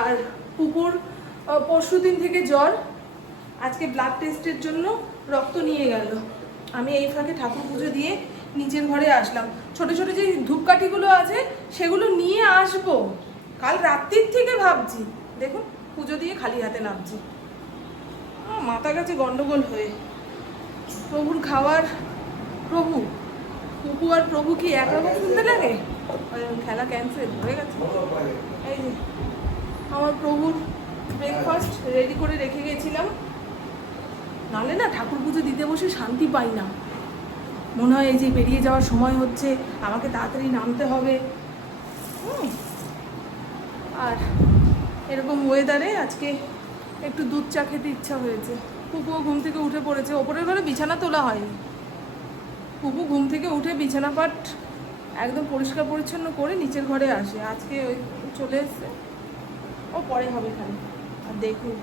আর পুকুর পরশু দিন থেকে জ্বর। আজকে ব্লাড টেস্টের জন্য রক্ত নিয়ে গেল। আমি এই ফাঁকে ঠাকুর পুজো দিয়ে নিজের ঘরে আসলাম। ছোট ছোট যে ধূপকাঠিগুলো আছে, সেগুলো নিয়ে আসব। কাল রাত্রির থেকে ভাবছি। দেখুন, পুজো দিয়ে খালি হাতে নামছি। মাথা গেছে গন্ডগোল হয়ে। প্রভুর খাওয়ার প্রভু। পুপু আর প্রভু কি একরকম শুনতে লাগে? খেলা ক্যান্সেল হয়ে গেছে। এই যে আমার প্রভুর ব্রেকফাস্ট রেডি করে রেখে গেছিলাম। নালে না ঠাকুর পুজো দিতে বসে শান্তি পাই না। মনে হয় এই যে বেরিয়ে যাওয়ার সময় হচ্ছে, আমাকে তাড়াতাড়ি নামতে হবে। আর এরকম ওয়েদারে আজকে একটু দুধ চা খেতে ইচ্ছা হয়েছে। পুকুও ঘুম থেকে উঠে পড়েছে। ওপরের ঘরে বিছানা তোলা হয়নি। পুপু ঘুম থেকে উঠে বিছানা পাট একদম পরিষ্কার পরিচ্ছন্ন করে নিচের ঘরে আসে। আজকে ওই চলে এসছে। ও পরে হবে খালি আর দেখুন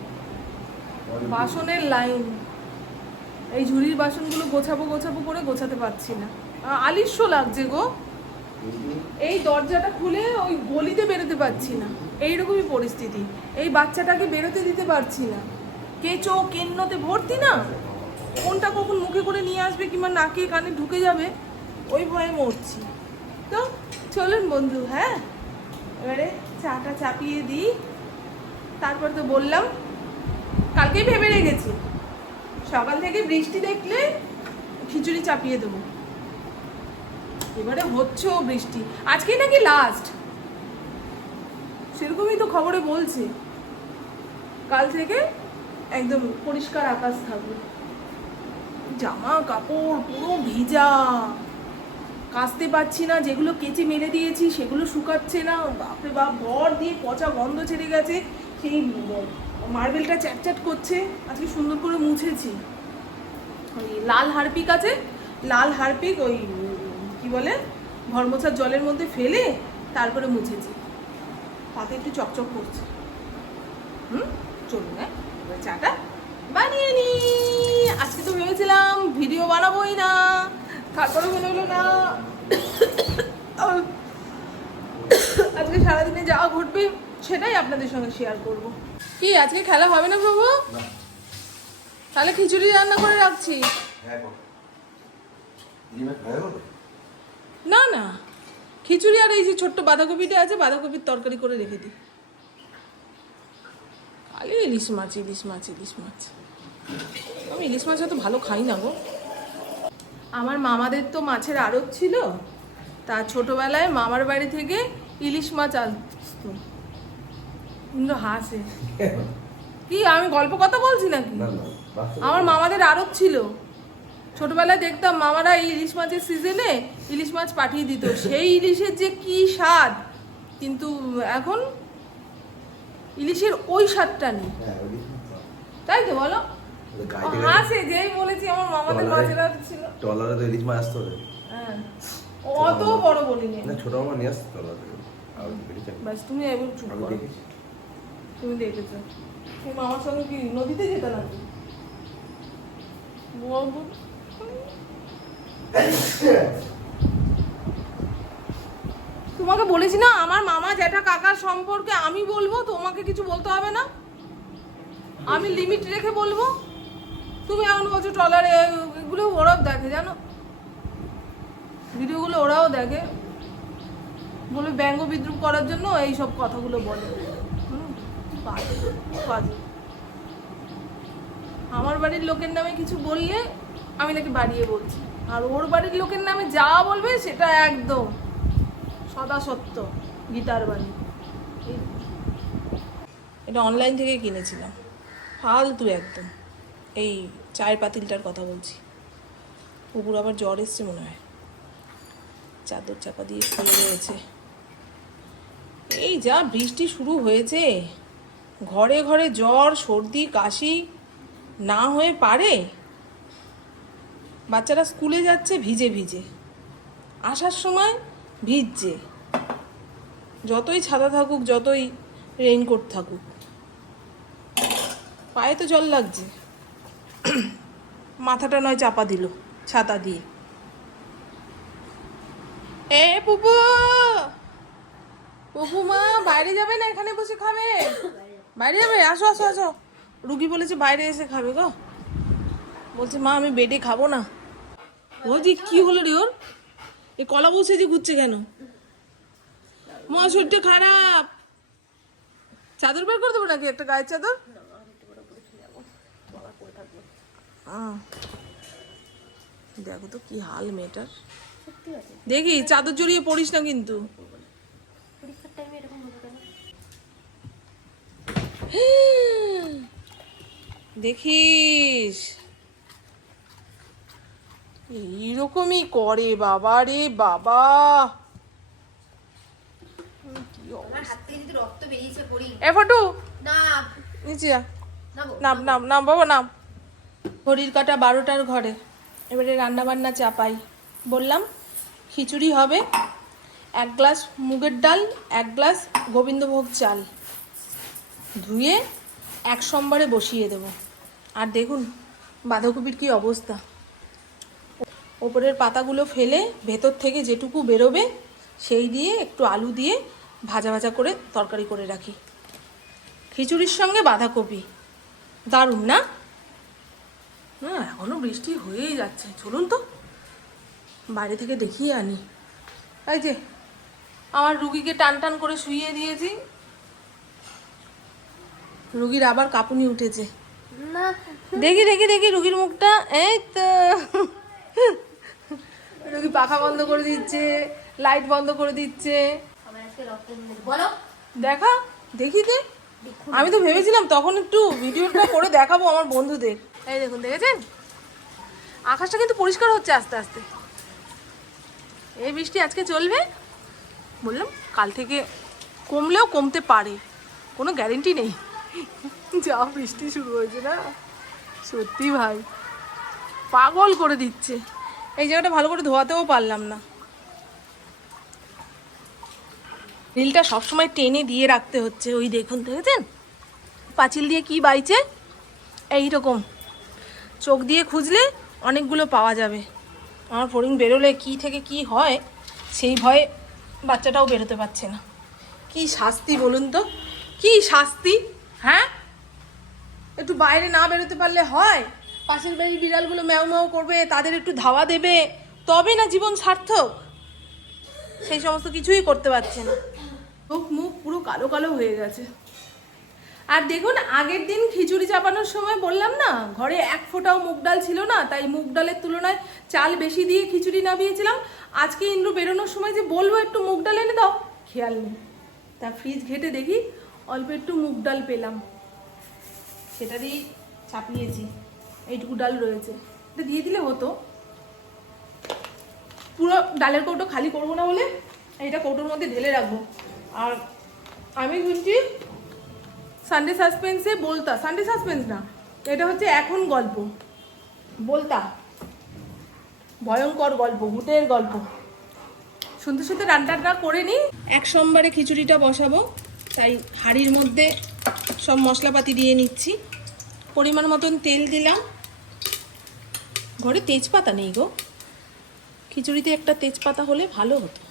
বাসনের লাইন। এই ঝুড়ির বাসনগুলো গোছাবো গোছাবো করে গোছাতে পারছি না। আ- আলিস্য লাগছে গো। এই দরজাটা খুলে ওই গলিতে বেরোতে পারছি না। এইরকমই পরিস্থিতি। এই বাচ্চাটাকে বেরোতে দিতে পারছি না। কেঁচো কেন্নতে ভর্তি না? কোনটা কখন মুখে করে নিয়ে আসবে কিংবা নাকে কানে ঢুকে যাবে ওই ভয়ে মরছি। তো চলুন বন্ধু হ্যাঁ? এবারে চাটা চাপিয়ে দিই। তারপর তো বললাম, কালকেই ভেবে রেখেছি। সকাল থেকে বৃষ্টি দেখলে খিচুড়ি চাপিয়ে দেবো। এবারে হচ্ছেও বৃষ্টি। আজকেই নাকি লাস্ট সেরকমই তো খবরে বলছে। কাল থেকে একদম পরিষ্কার আকাশ থাকবে। জামা কাপড় পুরো ভিজা। কাচতে পারছি না, যেগুলো কেচে মেরে দিয়েছি সেগুলো শুকাচ্ছে না। বাপরে বাপ ভর দিয়ে পচা গন্ধ ছেড়ে গেছে। সেই মার্বেলটা চ্যাটচ্যাট করছে, আজকে সুন্দর করে মুছেছি। ওই লাল হারপিক আছে, লাল হারপিক ওই, কি বলে ঘর মোছার জলের মধ্যে ফেলে তারপরে মুছেছি। তাতে একটু চকচক করছে। হুম, চলুন হ্যাঁ এবার চাটা বানিয়ে নি। আজকে তো ভেবেছিলাম ভিডিও বানাবোই না তারপরে মনে হলো না। আজকে সারাদিনে যা ঘটবে সেটাই আপনাদের সঙ্গে শেয়ার করব। কি আজকে খেলা হবে না প্রভু? তাহলে খিচুড়ি রান্না করে রাখছি। হ্যাঁ? না না। খিচুড়ি আর এই যে ছোট্ট বাঁধাকপিটা আছে বাঁধাকপির তরকারি করে রেখে দিই। খালি ইলিশ মাছ ইলিশ মাছ ইলিশ মাছ। আমি ইলিশ মাছ অত ভালো খাই না গো। আমার মামাদের তো মাছের আড়ত ছিল তা ছোটবেলায় মামার বাড়ি থেকে ইলিশ মাছ আসতো কিন্তু হাসে। কি আমি গল্প কথা বলছি নাকি? আমার মামাদের আড়ত ছিল। ছোটবেলায় দেখতাম মামারা এই ইলিশ মাছের সিজনে ইলিশ মাছ পাঠিয়ে দিত। সেই ইলিশের যে কি স্বাদ। কিন্তু এখন ইলিশের ওই স্বাদটা নেই। হ্যাঁ, তাই তো বলো? হাসে যেই বলেছি আমার মামাদের মাছের ছিল। তো ইলিশ মাছ আসতো হ্যাঁ। অত বড় বলিনি। না ছোট মামা নিয়ে আসতো। বাস তুমি এবার চুপ করো। তুমি দেখেছ। তুমি মামার সঙ্গে কি নদীতে যেতে নাকি বলব তোমাকে বলেছি না আমার মামা জ্যাঠা কাকার সম্পর্কে আমি বলব তোমাকে কিছু বলতে হবে না। আমি লিমিট রেখে বলব। তুমি এমন বলছো ট্রলারে এগুলো ওরাও দেখে জানো? ভিডিওগুলো ওরাও দেখে। বলে ব্যঙ্গ বিদ্রুপ করার জন্য এই সব কথাগুলো বলে। আমার বাড়ির লোকের নামে কিছু বললে আমি নাকি বাড়িয়ে বলছি। আর ওর বাড়ির লোকের নামে যা বলবে সেটা একদম সদা সত্য, গীতার বাড়ি এটা অনলাইন থেকে কিনেছিলাম। ফালতু একদম। এই চায়ের পাতিলটার কথা বলছি। পুকুর আবার জ্বর এসছে মনে হয়। চাদর চাপা দিয়ে শুয়ে রয়েছে। এই যা বৃষ্টি শুরু হয়েছে। ঘরে ঘরে জ্বর, সর্দি, কাশি না হয়ে পারে? বাচ্চারা স্কুলে যাচ্ছে, ভিজে ভিজে। আসার সময় ভিজছে। যতই ছাতা থাকুক, যতই রেইনকোট থাকুক। পায়ে তো জল লাগছে। মাথাটা নয় চাপা দিল, ছাতা দিয়ে। এ পুপু! পুপু মা, বাইরে যাবে না? এখানে বসে খাবে? বাইরে যাবে, আসো আসো আসো। রুগী বলেছে বাইরে এসে খাবে গো। বলছে, মা, আমি বেডে খাব না। ও যে কি হলো রে ওর? এ কলা বসে যে ঘুরছে কেন? মা, শরীরটা খারাপ। চাদর বের করে দেবো নাকি? একটা গায়ের চাদর। দেখো তো কি হাল মেয়েটার। দেখি, চাদর জড়িয়ে পড়িস না কিন্তু। পরীক্ষার টাইমে দেখিস। এইরকমই করে বাবা রে বাবা। এ ফটু। না। নিচে নাম। নাম নাম। বাবা নাম। ঘড়ির কাটা বারোটার ঘরে। এবারে রান্না বান্না চাপাই। বললাম খিচুড়ি হবে। এক গ্লাস মুগের ডাল এক গ্লাস গোবিন্দভোগ চাল। ধুয়ে এক সোমবারে বসিয়ে দেব। আর দেখুন, বাঁধাকপির কি অবস্থা। ওপরের পাতাগুলো ফেলে ভেতর থেকে যেটুকু বেরোবে, সেই দিয়ে একটু আলু দিয়ে ভাজা ভাজা করে তরকারি করে রাখি। খিচুড়ির সঙ্গে বাঁধাকপি। দারুণ না? না, এখনও বৃষ্টি হয়েই যাচ্ছে। চলুন তো, বাইরে থেকে দেখিয়ে আনি। এই যে, আমার রুগীকে টান টান করে শুইয়ে দিয়েছি। রুগীর আবার কাঁপুনি উঠেছে। দেখি দেখি দেখি রুগীর মুখটা। এই তো। রুগী পাখা বন্ধ করে দিচ্ছে লাইট বন্ধ করে দিচ্ছে। আমার আজকে রক্ত বেরিয়েছে। বলো। দেখা দেখি দে। আমি তো ভেবেছিলাম তখন একটু ভিডিওটা করে দেখাবো আমার বন্ধুদের। এই দেখুন দেখেছেন? আকাশটা কিন্তু পরিষ্কার হচ্ছে আস্তে আস্তে। এই বৃষ্টি আজকে চলবে? বললাম কাল থেকে কমলেও কমতে পারে। কোনো গ্যারেন্টি নেই। যা বৃষ্টি শুরু হয়েছে না? সত্যি ভাই। পাগল করে দিচ্ছে। এই জায়গাটা ভালো করে ধোয়াতেও পারলাম না। রিলটা সবসময় টেনে দিয়ে রাখতে হচ্ছে। ওই দেখুন, দেখেছেন? পাঁচিল দিয়ে কি বাইছে? এই রকম চোখ দিয়ে খুঁজলে অনেকগুলো পাওয়া যাবে। আমার ফড়িং বেরোলে কি থেকে কি হয়, সেই ভয়ে বাচ্চাটাও বেরোতে পারছে না। কি শাস্তি বলুন তো? কি শাস্তি? হ্যাঁ? একটু বাইরে না বেরোতে পারলে হয়। পাশের বাড়ির বিড়ালগুলো ম্যাও ম্যাও করবে তাদের একটু ধাওয়া দেবে। তবে না জীবন সার্থক। সেই সমস্ত কিছুই করতে পারছে না। চোখ মুখ পুরো কালো কালো হয়ে গেছে। আর দেখুন আগের দিন খিচুড়ি চাপানোর সময় বললাম না ঘরে এক ফোঁটাও মুগ ডাল ছিল না তাই মুগ ডালের তুলনায় চাল বেশি দিয়ে খিচুড়ি নামিয়েছিলাম। আজকে ইন্দ্র বেরোনোর সময় যে বলব একটু মুগ ডাল এনে দাও খেয়াল নেই। তা ফ্রিজ ঘেটে দেখি অল্প একটু মুগ ডাল পেলাম। সেটা দিয়েই চাপিয়েছি। এইটুকু ডাল রয়েছে। এটা দিয়ে দিলে হতো। পুরো ডালের কৌটো খালি করব না বলে এইটা কৌটোর মধ্যে ঢেলে রাখব। আর আমি শুনছি সানডে সাসপেন্সে বলতা। সানডে সাসপেন্স না, এটা হচ্ছে এখন গল্প। বলতা। ভয়ঙ্কর গল্প, ভূতের গল্প। শুনতে শুনতে রান্নাটা করে নিই। এক সোমবারে খিচুড়িটা বসাবো। তাই হাঁড়ির মধ্যে সব মশলাপাতি দিয়ে নিচ্ছি। পরিমাণ মতন তেল দিলাম। ঘরে তেজপাতা নেই গো। খিচুড়িতে একটা তেজপাতা হলে ভালো হতো।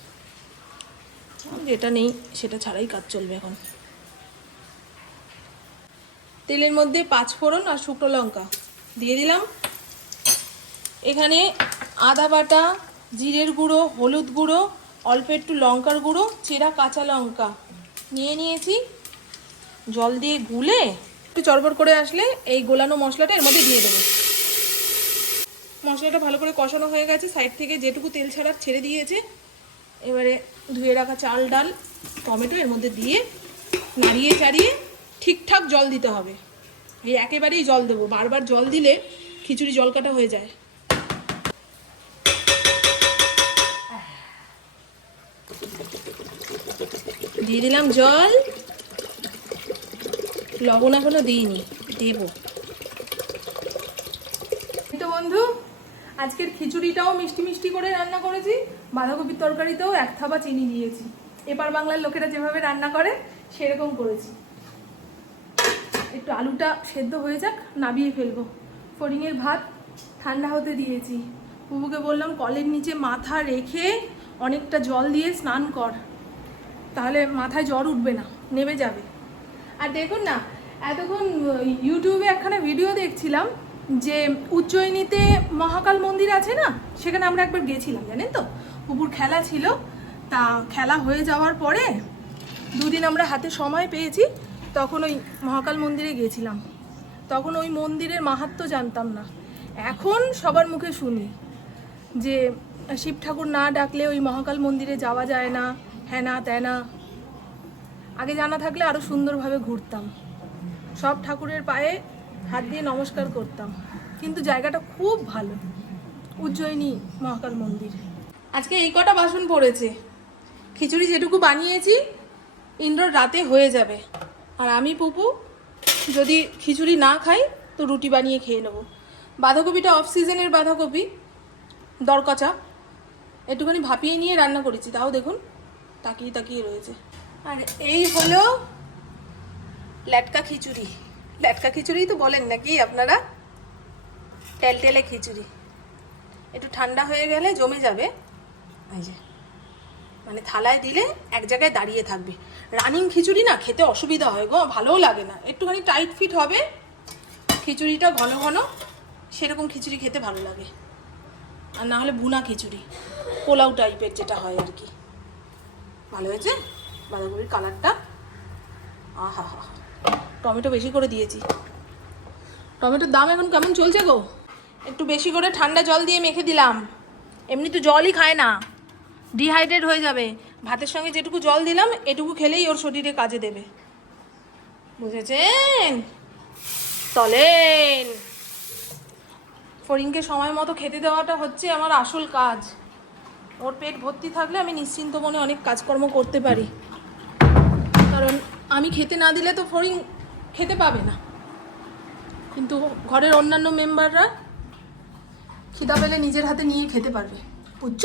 যেটা নেই, সেটা ছাড়াই কাজ চলবে এখন। তেলের মধ্যে পাঁচ ফোড়ন আর শুকনো লঙ্কা দিয়ে দিলাম। এখানে আদা বাটা, জিরের গুঁড়ো, হলুদ গুঁড়ো, অল্প একটু লঙ্কার গুঁড়ো, চেরা কাঁচা লঙ্কা নিয়ে নিয়েছি। জল দিয়ে গুলে একটু চড়বড় করে আসলে এই গোলানো মশলাটা এর মধ্যে দিয়ে দেবো। মশলাটা ভালো করে কষানো হয়ে গেছে, সাইড থেকে যেটুকু তেল ছাড়া ছেড়ে দিয়েছে, এবারে ধুয়ে রাখা চাল, ডাল, টমেটো এর মধ্যে দিয়ে নাড়িয়ে চাড়িয়ে ঠিকঠাক জল দিতে হবে। এই একেবারেই জল দেবো, বারবার জল দিলে খিচুড়ি জল কাটা হয়ে যায়। দিয়ে দিলাম জল। লবণ এখনও দিইনি, দেবো। তো বন্ধু, আজকের খিচুড়িটাও মিষ্টি মিষ্টি করে রান্না করেছি, বাঁধাকপির তরকারিতেও এক থাবা চিনি দিয়েছি। এপার বাংলার লোকেরা যেভাবে রান্না করে, সেরকম করেছি। একটু আলুটা সেদ্ধ হয়ে যাক, নাবিয়ে ফেলব। ফড়িংয়ের ভাত ঠান্ডা হতে দিয়েছি। বুবুকে বললাম, কলের নিচে মাথা রেখে অনেকটা জল দিয়ে স্নান কর। তাহলে মাথায় জ্বর উঠবে না, নেমে যাবে। আর দেখুন না, এতক্ষণ ইউটিউবে একখানা ভিডিও দেখছিলাম যে উজ্জয়িনীতে মহাকাল মন্দির আছে না, সেখানে আমরা একবার গেছিলাম, জানেন তো? পুকুর খেলা ছিল, তা খেলা হয়ে যাওয়ার পরে দুদিন আমরা হাতে সময় পেয়েছি, তখন ওই মহাকাল মন্দিরে গেছিলাম। তখন ওই মন্দিরের মাহাত্ম্য জানতাম না। এখন সবার মুখে শুনি যে শিব ঠাকুর না ডাকলে ওই মহাকাল মন্দিরে যাওয়া যায় না হ্যানা ত্যানা আগে জানা থাকলে আরও সুন্দরভাবে ঘুরতাম। সব ঠাকুরের পায়ে হাত দিয়ে নমস্কার করতাম। কিন্তু জায়গাটা খুব ভালো। উজ্জয়িনী মহাকাল মন্দির। আজকে এই কটা বাসন পড়েছে। খিচুড়ি যেটুকু বানিয়েছি, ইন্দ্রর রাতে হয়ে যাবে। আর আমি, পুপু, যদি খিচুড়ি না খাই, তো রুটি বানিয়ে খেয়ে নেব। বাঁধাকপিটা অফ সিজনের বাঁধাকপি, দরকচা। একটুখানি ভাপিয়ে নিয়ে রান্না করেছি, তাও দেখুন। তাকিয়ে তাকিয়ে রয়েছে। আর এই হলো ল্যাটকা খিচুড়ি। ল্যাটকা খিচুড়ি তো বলেন নাকি আপনারা? টেলটেলে খিচুড়ি। একটু ঠান্ডা হয়ে গেলে জমে যাবে। এই যে মানে থালায় দিলে এক জায়গায় দাঁড়িয়ে থাকবে। রানিং খিচুড়ি না খেতে অসুবিধা হয় গো, ভালোও লাগে না। একটুখানি টাইট ফিট হবে, খিচুড়িটা ঘন ঘন, সেরকম খিচুড়ি খেতে ভালো লাগে। আর না হলে ভুনা খিচুড়ি, পোলাও টাইপের যেটা হয় আর কি। ভালো হয়েছে? বাঁধাকপির কালারটা আহা, হা টমেটো বেশি করে দিয়েছি। টমেটোর দাম এখন কেমন চলছে গো? একটু বেশি করে ঠান্ডা জল দিয়ে মেখে দিলাম। এমনি তো জলই খায় না। ডিহাইড্রেট হয়ে যাবে। ভাতের সঙ্গে যেটুকু জল দিলাম, এটুকু খেলেই ওর শরীরে কাজে দেবে। বুঝেছেন? চলেন ফরিংকে সময় মতো খেতে দেওয়াটা হচ্ছে আমার আসল কাজ। ওর পেট ভর্তি থাকলে আমি নিশ্চিন্ত মনে অনেক কাজকর্ম করতে পারি। কারণ আমি খেতে না দিলে তো ফরিং খেতে পাবে না। কিন্তু ঘরের অন্যান্য মেম্বাররা খিদা পেলে নিজের হাতে নিয়ে খেতে পারবে। বুঝছ?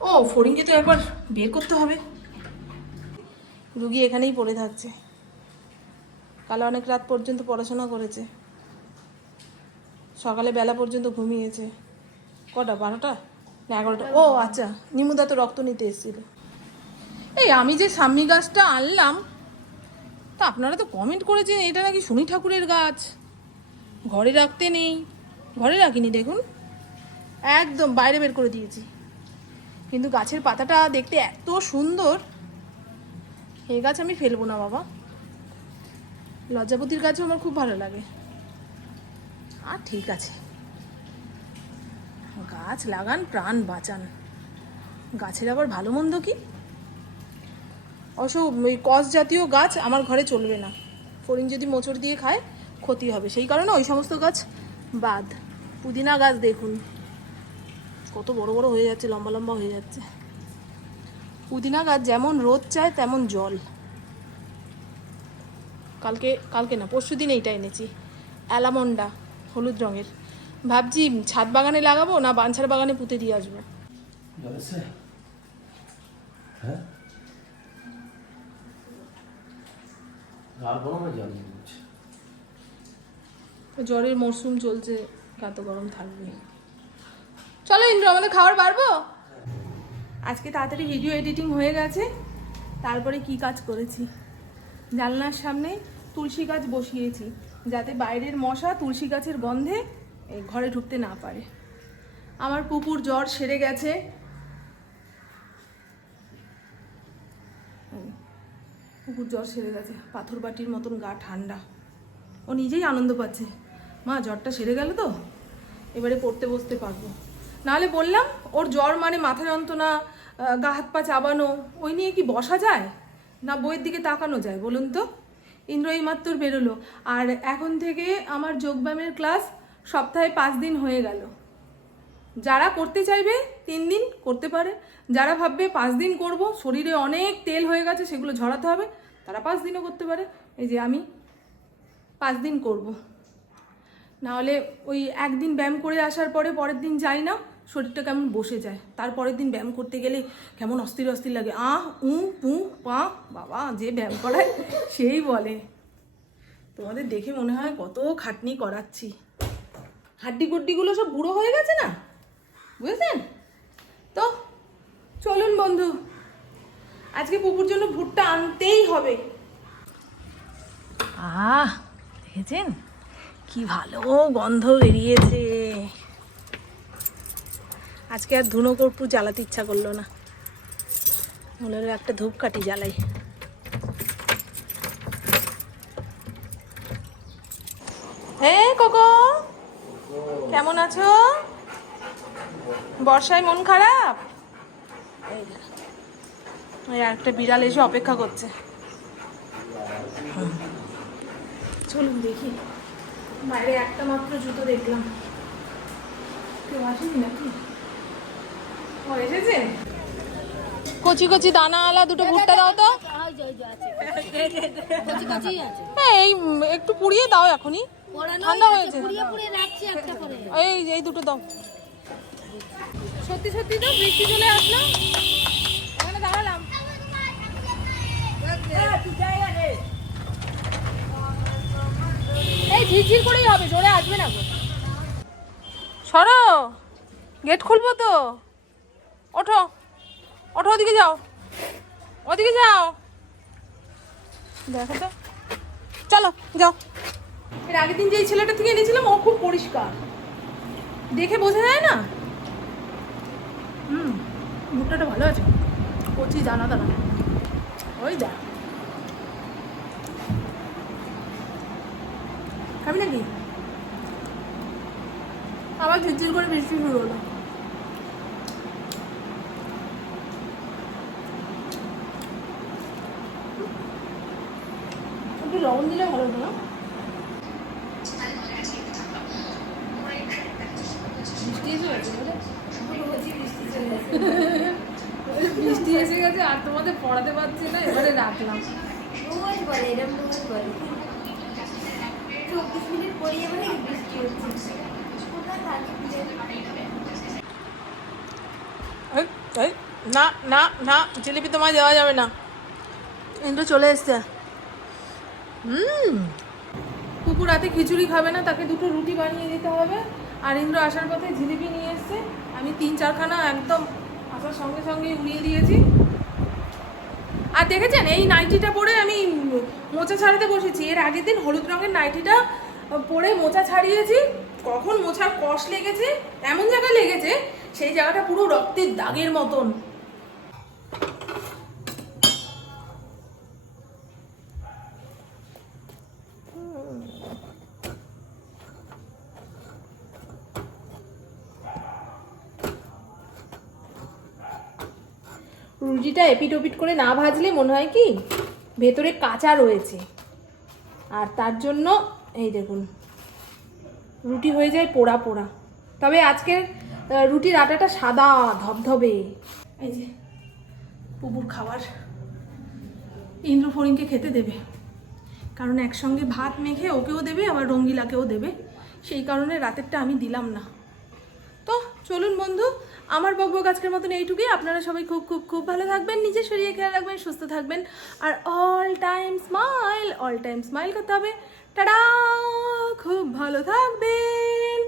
ও ফরিংকে তো একবার বের করতে হবে। রুগী এখানেই পড়ে থাকছে। কাল অনেক রাত পর্যন্ত পড়াশোনা করেছে। সকালে বেলা পর্যন্ত ঘুমিয়েছে। কটা? বারোটা? না এগারোটা ও আচ্ছা নিমুদা তো রক্ত নিতে এসেছিল। এই আমি যে সাম্মি গাছটা আনলাম তা আপনারা তো কমেন্ট করেছেন এটা নাকি শনি ঠাকুরের গাছ। ঘরে রাখতে নেই ঘরে রাখিনি দেখুন। একদম বাইরে বের করে দিয়েছি। কিন্তু গাছের পাতাটা দেখতে এত সুন্দর। এই গাছ আমি ফেলব না বাবা। লজ্জাপতির গাছও আমার খুব ভালো লাগে। আর ঠিক আছে। গাছ লাগান, প্রাণ বাঁচান। গাছের আবার ভালো মন্দ কি? অবশ্য ওই কস জাতীয় গাছ আমার ঘরে চলবে না। ফড়িং যদি মোচড় দিয়ে খায়, ক্ষতি হবে। সেই কারণে ওই সমস্ত গাছ বাদ। পুদিনা গাছ দেখুন। কত বড় বড় হয়ে যাচ্ছে, লম্বা লম্বা হয়ে যাচ্ছে। পুদিনা গাছ যেমন রোদ চায়, তেমন জল। কালকে কালকে না পরশু দিন এইটা এনেছি। অ্যালামন্ডা, হলুদ রঙের। ভাবছি ছাদ বাগানে লাগাবো না বাঞ্ছার বাগানে পুঁতে দিয়ে আসব। হ্যাঁ? জ্বরের মরশুম চলছে এত গরম থাকবে। চলো ইন্দ্র আমাদের খাবার পারব আজকে তাড়াতাড়ি ভিডিও এডিটিং হয়ে গেছে তারপরে কি কাজ করেছি? জানলার সামনে তুলসী গাছ বসিয়েছি যাতে বাইরের মশা তুলসী গাছের গন্ধে ঘরে ঢুকতে না পারে। আমার পুকুর জ্বর সেরে গেছে। পুকুর জ্বর সেরে গেছে। পাথর বাটির মতন গা ঠান্ডা। ও নিজেই আনন্দ পাচ্ছে। মা, জ্বরটা সেরে গেল তো? এবারে পড়তে বসতে পারব। নাহলে বললাম, ওর জ্বর মানে মাথা যন্ত্রণা গা হাত পা চাবানো, ওই নিয়ে কি বসা যায়? না বইয়ের দিকে তাকানো যায়, বলুন তো? ইন্দ্র এই মাত্র বেরোলো। আর এখন থেকে আমার যোগব্যায়ামের ক্লাস সপ্তাহে পাঁচ দিন হয়ে গেল। যারা করতে চাইবে, তিন দিন করতে পারে। যারা ভাববে পাঁচ দিন করব, শরীরে অনেক তেল হয়ে গেছে, সেগুলো ঝরাতে হবে, তারা পাঁচ দিনও করতে পারে। এই যে আমি পাঁচ দিন করব। নাহলে ওই একদিন ব্যায়াম করে আসার পরে পরের দিন যাই না, শরীরটা কেমন বসে যায়। তারপরের দিন ব্যায়াম করতে গেলে কেমন অস্থির অস্থির লাগে। আহ উ পু পা, বাবা, যে ব্যায়াম করায়, সেই বলে। তোমাদের দেখে মনে হয় কত খাটনি করাচ্ছি। হাড্ডি গুড্ডিগুলো সব বুড়ো হয়ে গেছে না? বুঝেছেন? তো, চলুন বন্ধু। আজকে পুকুর জন্য ভুট্টা আনতেই হবে। আহ, দেখেছেন? কি ভালো গন্ধ বেরিয়েছে। আজকে আর ধুনো কর্পূর জ্বালাতে ইচ্ছা করল না। মনে একটা ধূপকাঠি জ্বালাই হ্যাঁ কোকো কেমন আছো? বর্ষায় মন খারাপ? ওই একটা বিড়াল এসে অপেক্ষা করছে। চলুন দেখি। বাইরে একটা মাত্র জুতো দেখলাম। কেউ আসেনি নাকি? ও এসেছে? কচি কচি দানা আলা দুটো ভুট্টা দাও তো। এই একটু পুড়িয়ে দাও এখনই। ঠান্ডা হয়েছে এই এই দুটো দাও। সত্যি সত্যি তো বৃষ্টি চলে আসলো? এখানে দাঁড়ালাম। এই ঝিরঝির করেই হবে জোরে আসবে না সরো গেট খুলবো তো। ওঠো ওঠো ওদিকে যাও। ওদিকে যাও। দেখো তো। চলো যাও। এর আগের দিন যে ছেলেটা থেকে এনেছিলাম, ও খুব পরিষ্কার। দেখে বোঝা যায় না? হুম ভুট্টাটা ভালো আছে। কচি দানা দানা ওই যা। খাবি নাকি? আবার ঝিরঝির করে বৃষ্টি শুরু হলো। একটু লবণ দিলে ভালো হতো না? বৃষ্টি এসে গেছে আর তোমাদের পড়াতে পারছি না এবারে রাখলাম। বলে এরকম বলে। চব্বিশ মিনিট পরিয়ে বলে বৃষ্টি হচ্ছে। কোথায় থাকি এই, এই, না না না জিলিপি তোমায় দেওয়া যাবে না। ইন্দ্র চলে এসছে। হুম। কুকুর রাতে খিচুড়ি খাবে না তাকে দুটো রুটি বানিয়ে দিতে হবে। আর ইন্দ্র আসার পথে জিলিপি নিয়ে এসছে। আমি তিন চারখানা একদম আসার সঙ্গে সঙ্গে উড়িয়ে দিয়েছি। আর দেখেছেন, এই নাইটিটা পরে আমি মোচা ছাড়াতে বসেছি। এর আগের দিন হলুদ রঙের নাইটিটা পরে মোচা ছাড়িয়েছি। কখন মোছার কষ লেগেছে, এমন জায়গায় লেগেছে, সেই জায়গাটা পুরো রক্তের দাগের মতন। রুটিটা এপিট ওপিট করে না ভাজলে মনে হয় কি ভেতরে কাঁচা রয়েছে। আর তার জন্য এই দেখুন, রুটি হয়ে যায় পোড়া পোড়া। তবে আজকের রুটির আটাটা সাদা, ধবধবে। এই যে পুকুর খাবার। ইন্দ্র ফড়িংকে খেতে দেবে। কারণ একসঙ্গে ভাত মেখে ওকেও দেবে, আবার রঙ্গিলাকেও দেবে। সেই কারণে রাতেরটা আমি দিলাম না। তো চলুন বন্ধু আমার বকবক আজকের মতন এইটুকুই। আপনারা সবাই খুব খুব খুব ভালো থাকবেন নিজের শরীরে খেয়াল রাখবেন, সুস্থ থাকবেন। আর all time smile all time smile করতে হবে। টাড়া খুব ভালো থাকবেন।